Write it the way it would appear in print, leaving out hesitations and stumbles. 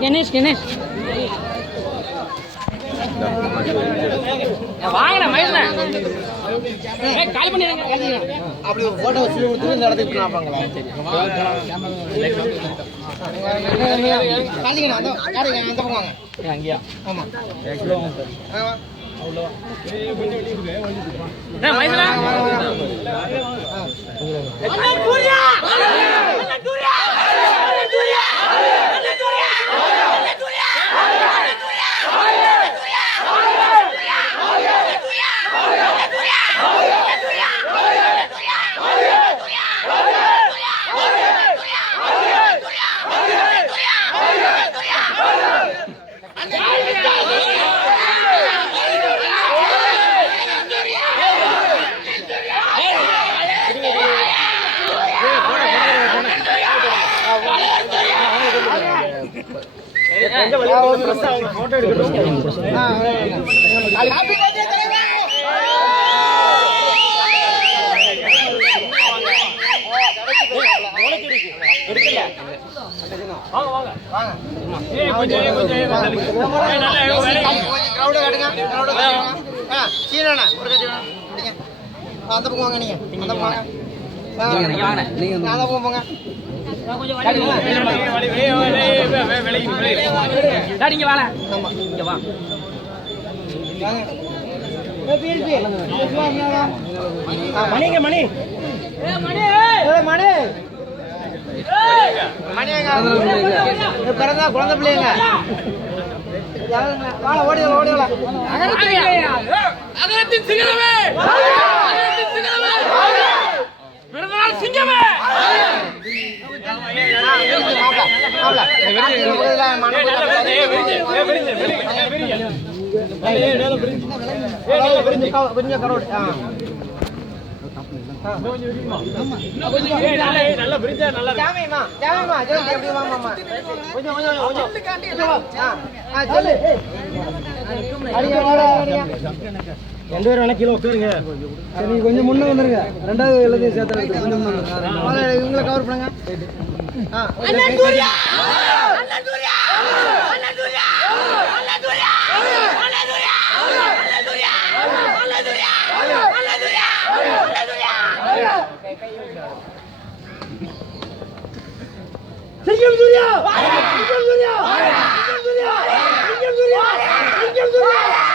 கணேஷ் வாங்கண்ணா மகேஷ்ண்ணா கால் பண்ணிடுங்க. அப்படி ஒரு போட்டோ சொல்லி கொடுத்து இந்த இடத்துக்கு பார்ப்பாங்களா? காலிங்கண்ணா அந்த பக்கம் வாங்க. அங்கேயா? ஆமாம் மகேஷ்ண்ணா போட்டோ எடுக்கணும். அந்த பக்கம் வாங்க. நீங்க அந்த பக்கம் வாங்க. அந்த பக்கம் போங்க. இங்க வாங்க. இங்க வா. மணிங்க மணி மணி பிறந்தா குழந்தை பிள்ளைங்க ஓடிவலாம் அகரத்தின் சிங்கமே பிறந்தநாள் சிங்கமே ரெண்டு பேரும் வேணா கீழே உட்காருங்க. நீங்க கொஞ்சம் முன்ன வந்துருங்க. ரெண்டாவது எல்லாத்தையும் சேர்த்து இவங்களை கவர் பண்ணுங்க. சிங்கம் சூர்யா, சிங்கம் சூர்யா, சிங்கம் சூர்யா, சிங்கம் சூர்யா, சிங்கம் சூர்யா.